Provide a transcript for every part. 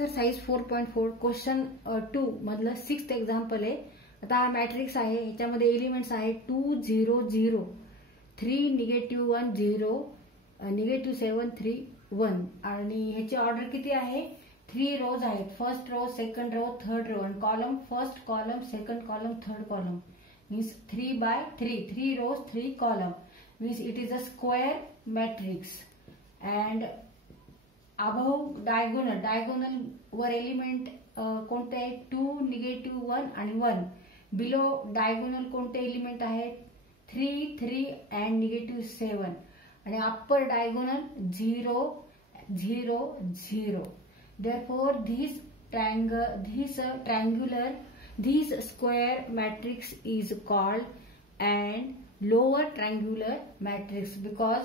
एक्सरसाइज 4.4 क्वेश्चन 2 मधलं 6th example आहे. आता हा मॅट्रिक्स आहे, ह्याच्यामध्ये एलिमेंट्स आहे 2 0 0 3 -1 0 -7 3 1 आणि ह्याची ऑर्डर किती आहे? 3 रोज आहेत. First row, second row, third row आणि column first column, second column, third column means 3/3 3 rows 3 column means it is a square matrix and above diagonal वर एलिमेंट कोणते आहेत? 2 -1 आणि 1. बिलो डायगोनल कोणते एलिमेंट आहेत? 3 3 and -7 आणि upper diagonal 0 0 0. Therefore this square matrix is called and lower triangular matrix because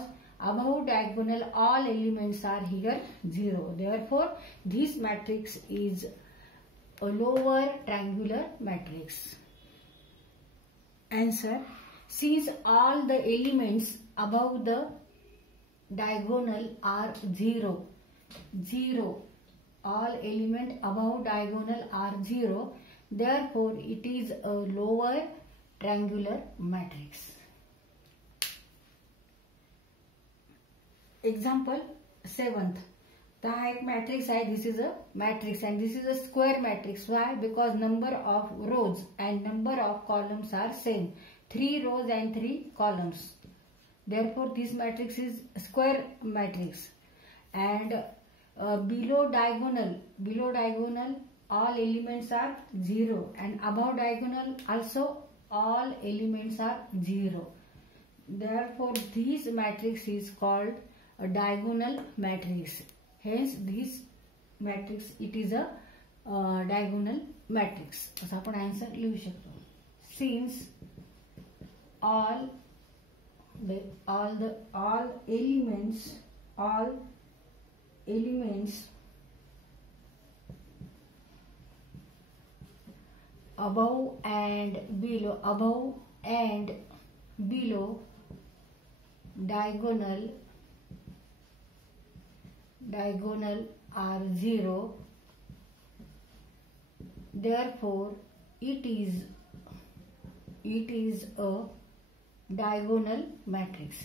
above diagonal all elements are here 0. Therefore this matrix is a lower triangular matrix. Answer: since all the elements above the diagonal are 0, all elements above diagonal are 0, therefore it is a lower triangular matrix. Example 7th. तर हा एक matrix आहे. This is a matrix and this is a square matrix. Why? Because number of rows and number of columns are same. 3 rows and 3 columns. Therefore this matrix is square matrix. And below diagonal all elements are 0 and above diagonal also all elements are 0. Therefore this matrix is called a diagonal matrix. Hence this matrix it is a diagonal matrix. असा आपण आन्सर लिहू शकतो. Since all elements above and below diagonal are 0, therefore it is a diagonal matrix.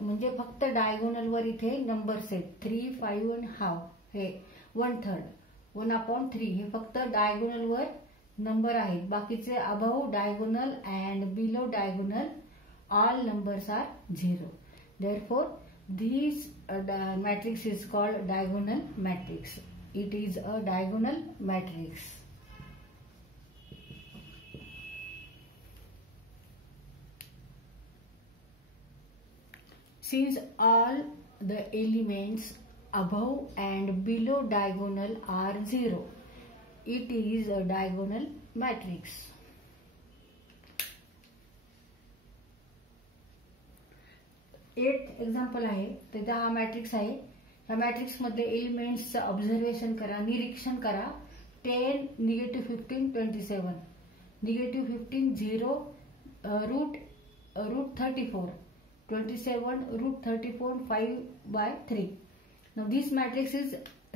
म्हणजे फक्त डायगोनल वर इथे नंबर्स आहेत 3 5 आणि हाफ हे 1/3 1/3 हे फक्त डायगोनल वर नंबर आहेत. बाकीचे above diagonal and below diagonal all numbers are 0. Therefore this matrix is called diagonal matrix. It is a diagonal matrix. Since all the elements above and below diagonal are 0, it is a diagonal matrix. Eight example आहे. त्याचा हा मॅट्रिक्स आहे. या मॅट्रिक्स मध्ये एलिमेंट्सचं ऑब्झर्वेशन करा, निरीक्षण करा. 10 -15 27 -15 0 √34 27 √34 5/3. Now this matrix is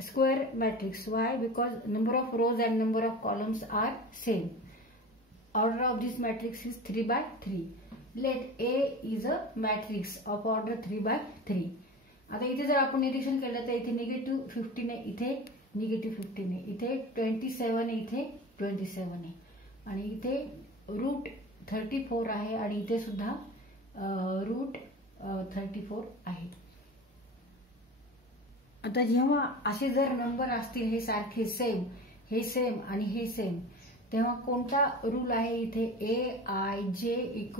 square matrix. Why? Because number of rows and number of columns are same. Order of this matrix is 3/3. Let A is a matrix of order 3/3. आता इथे जर आपण निरीक्षण केलं तर इथे -15 आहे, इथे -15 आहे, इथे 27 आहे, इथे 27 आहे आणि इथे √34 आहे आणि इथे सुद्धा √34 आहे. आता जेव्हा असे जर नंबर असतील हे सारखे सेम, हे सेम आणि हे सेम, तेव्हा कोणता रूल आहे इथे? AIJ =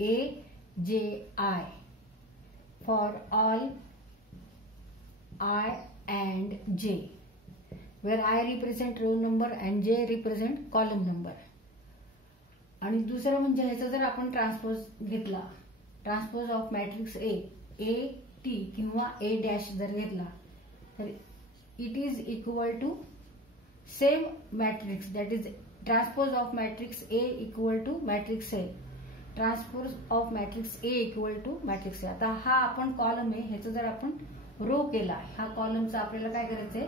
AJI for all I and J, where I represent row number and J represent column number. आणि दुसरं म्हणजे ह्याचा जर आपण ट्रान्सपोज घेतला, ट्रान्सपोज ऑफ मॅट्रिक्स AT किंवा A' जर घेतला तर it is equal to same matrix, that is transpose of matrix A = matrix A, transpose of matrix A = matrix A. आता हा आपण कॉलम आहे, ह्याचा जर आपण रो केला, हा कॉलमचा आपल्याला काय करायचंय?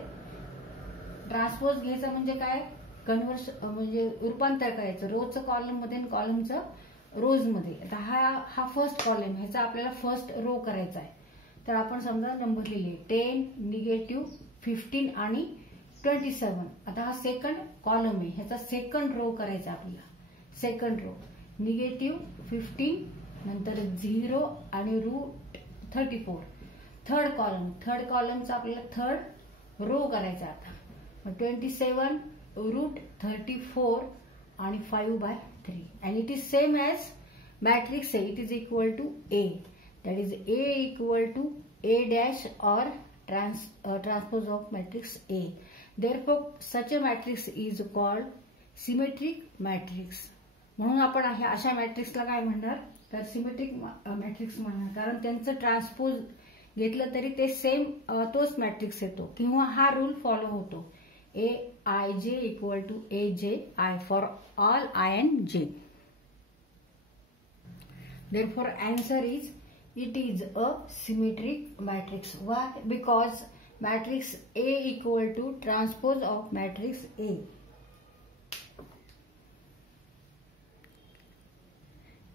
ट्रान्सपोज घ्यायचं म्हणजे काय, कन्व्हर्स म्हणजे रूपांतर करायचं रोजचं कॉलम मध्ये आणि कॉलमचं रोज मध्ये. आता हा फर्स्ट कॉलम, ह्याचा आपल्याला फर्स्ट रो करायचा आहे. तर आपण समजा नंबर लिहिले 10, -15 आणि 27. आता हा सेकंड कॉलम आहे, ह्याचा सेकंड रो करायचा आपल्याला. सेकंड रो -15 नंतर 0 आणि √34. थर्ड कॉलमचा आपल्याला थर्ड रो करायचा. आता 27 √34 आणि 5/3. And it is same as matrix A. It is equal to A. That is A equal to A' or transpose of matrix A. Therefore, such a matrix is called symmetric matrix. म्हणून आपण अशा मॅट्रिक्सला काय म्हणणार, तर symmetric matrix म्हणणार. कारण त्यांचं ट्रान्सपोज घेतलं तरी ते सेम तोच मॅट्रिक्स येतो किंवा हा रूल फॉलो होतो. Aij equal to Aj for all I and J. Therefore, answer is it is a symmetric matrix. Why? Because matrix A equal to transpose of matrix A.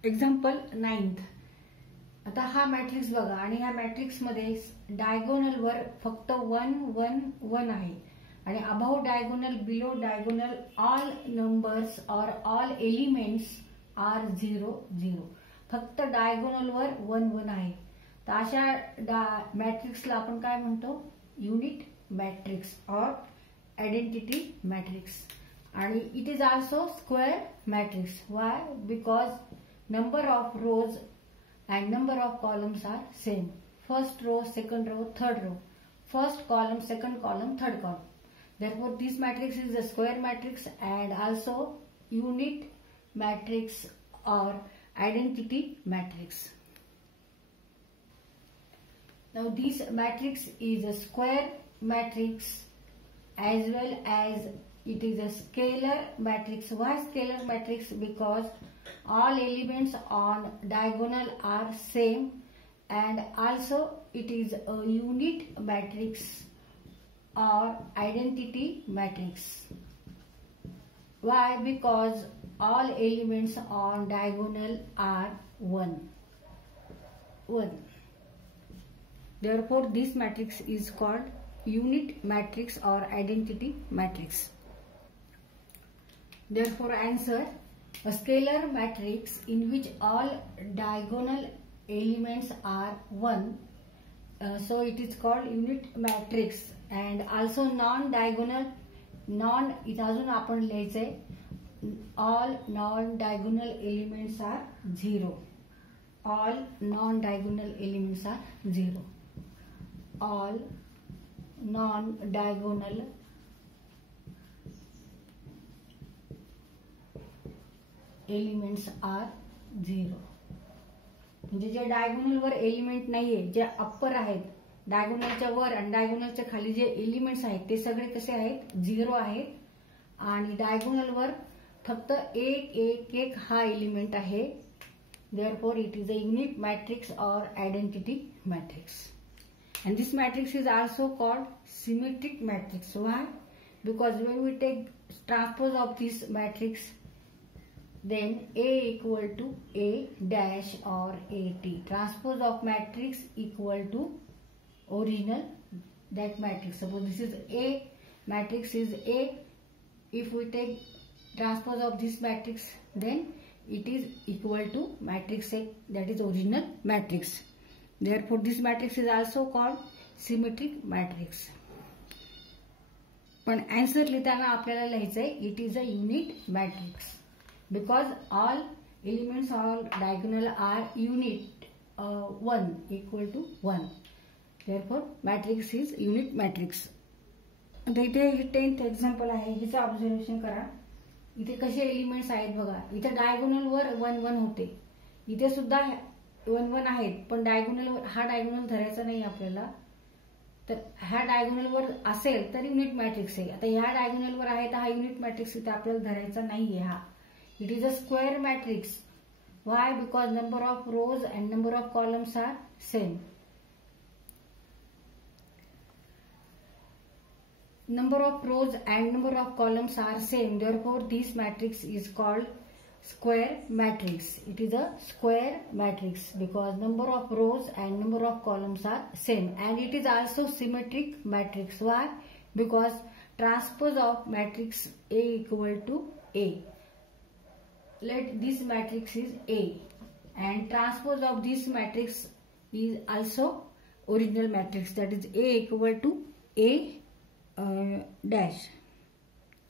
Example 9th. आता हा मॅट्रिक्स बघा आणि ह्या मॅट्रिक्स मध्ये डायगोनल वर फक्त 1 1 1 आहे आणि about diagonal, below diagonal all numbers और ऑल एलिमेंट्स आर 0 0. फक्त डायगोनल वर 1 1 आहे. तर अशा मॅट्रिक्सला आपण काय म्हणतो, युनिट मॅट्रिक्स और आयडेंटिटी मॅट्रिक्स. आणि it is also square matrix. Why? Because number of rows and number of columns are same. First row, second row, third row. First column, second column, third column. Therefore, this matrix is a square matrix and also unit matrix or identity matrix. Now, this matrix is a square matrix as well as it is a scalar matrix. Why scalar matrix? Because all elements on diagonal are same and also it is a unit matrix or identity matrix. Why? Because all elements on diagonal are 1 1. Therefore, this matrix is called unit matrix or identity matrix. Therefore, answer: a scalar matrix in which all diagonal elements are 1. So it is called unit matrix. And also non-diagonal, इथं अजून आपण लिहायचंय all non-diagonal elements are 0. All non-diagonal elements are 0. All non-diagonal elements are 0. म्हणजे जे डायगोनल वर एलिमेंट नाहीये, जे अप्पर आहेत, डायगोनलच्या वर आणि डायगोनलच्या खाली जे एलिमेंट्स आहेत ते सगळे कसे आहेत, 0 आहेत. आणि डायगोनल वर फक्त एक हा एलिमेंट आहे. Therefore, it is a unit matrix or identity matrix. And this matrix is also called symmetric matrix. Why? Because when we take transpose of this matrix, then A equal to A dash or AT. Transpose of matrix equal to original that matrix. Suppose this is A, matrix is A. If we take transpose of this matrix, then it is equal to matrix A, that is original matrix. Therefore, this matrix is also called symmetric matrix. पण आन्सर लिहिताना आपल्याला लिहायचंय it is a unit matrix. Because all elements all diagonal are unit 1 equal to 1. Therefore, matrix is unit matrix. आता इथे 10th example आहे, हिचं ऑब्झर्वेशन करा. इथे कसे एलिमेंट्स आहेत बघा. इथे डायगोनल वर 1 1 होते, इथे सुद्धा 1 1 आहेत, पण डायगोनल वर हा डायगोनल धरायचा नाही आपल्याला. तर ह्या डायगोनल वर असेल तर युनिट मॅट्रिक्स आहे. आता ह्या डायगोनल वर आहे तर हा युनिट मॅट्रिक्स इथे आपल्याला धरायचा नाहीये. हा it is a square matrix. Why? Because number of rows and number of columns are same. number of rows and number of columns are same, therefore this matrix is called square matrix. It is a square matrix because number of rows and number of columns are same, and it is also symmetric matrix. Why? Because transpose of matrix A equal to A. Let this matrix is A, and transpose of this matrix is also original matrix, that is A equal to A dash.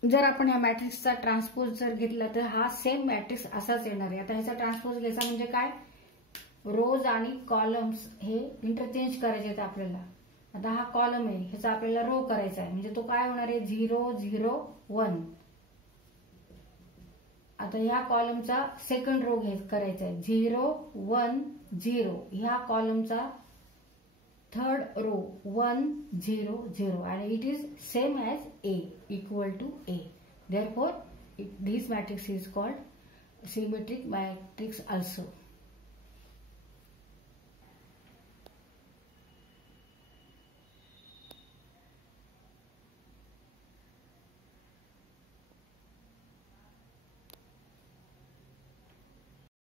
जर आपण या मॅट्रिक्सचा ट्रान्सपोज जर घेतला तर हा same matrix असाच येणार आहे. आता ह्याचा ट्रान्सपोज घ्यायचा म्हणजे काय, रोज आणि कॉलम्स हे इंटरचेंज करायचे आहेत आपल्याला. आता हा कॉलम आहे, ह्याचा आपल्याला रो करायचा आहे, म्हणजे तो काय होणार आहे 0 0 1. आता ह्या कॉलमचा सेकंड रो करायचा आहे 0 1 0. ह्या कॉलमचा third row 1 0 0, and it is same as A equal to A. Therefore this matrix is called symmetric matrix also.